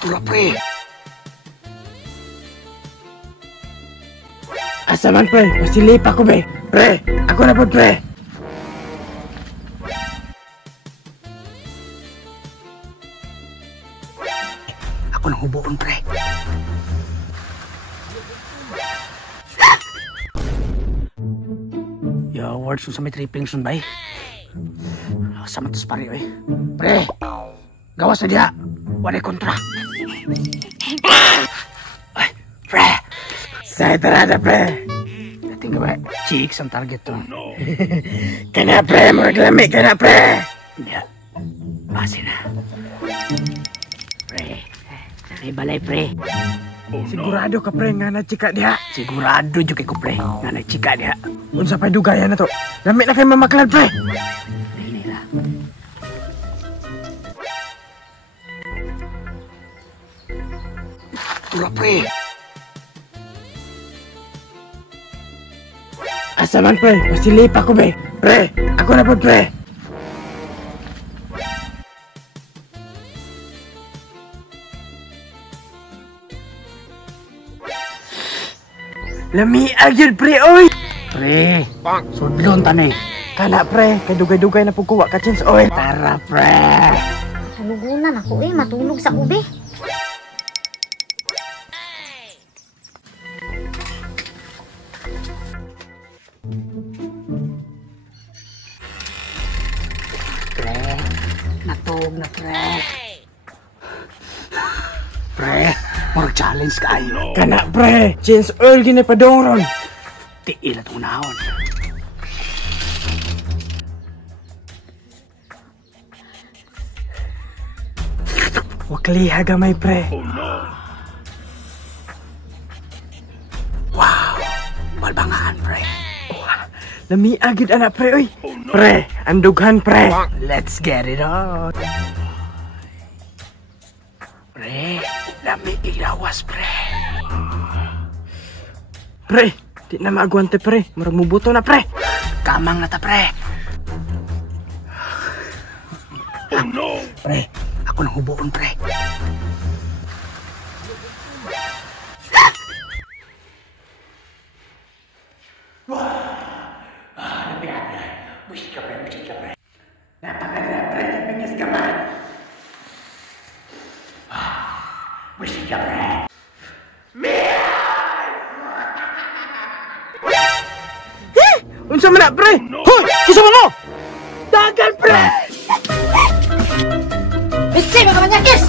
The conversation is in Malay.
Tura pre. Asa man pre, pasti lipa ko be. Pre, ako na po pre. Ako nang hubuon pre. Yo, words sa may tripping sun bay. Sama tos pare oy. Pre. Gawas na dia. Wala kontra. Ay, pre. Saya terada pre. Tinggal ba, chicks ang target to. Kena pre, murag lamig kena pre. Hindi. Base na. Pre. Balay pre. Sigurado ka pre nga na chika diha. Sigurado juga ko pre. Nga nagchika diha. Unsa pay dugaya na to? Lamig na kay mamaklad pre. Dili na. Tura pre. Asa man pre, pasti lipa ko be. Pre, ako na po pre. Lami agad pre oy. Pre. Sudlon tani. Kana pre, kay dugay-dugay na pugkuha ka chins oy. Tara pre. Tulugunan ako matulog sa ube. Pre. Natog na pre. Pre. More challenge kayo. Kana pre, chins oil gini padongron. Tiil at unahon. Wakliha gamay pre. Wow. Balbangaan pre. Lami agad anak pre oy. Pre, andughan pre. Let's get it on. Pre. Lami ilawas pre. Pre, di na maagwante pre. Murag mubuto na pre. Kamang na ta pre. Oh no! Pre, ako nang hubuon pre. Unsa man na pre? Hoy, kisa mo? Dagan pre. Bitsi, mga manyakis!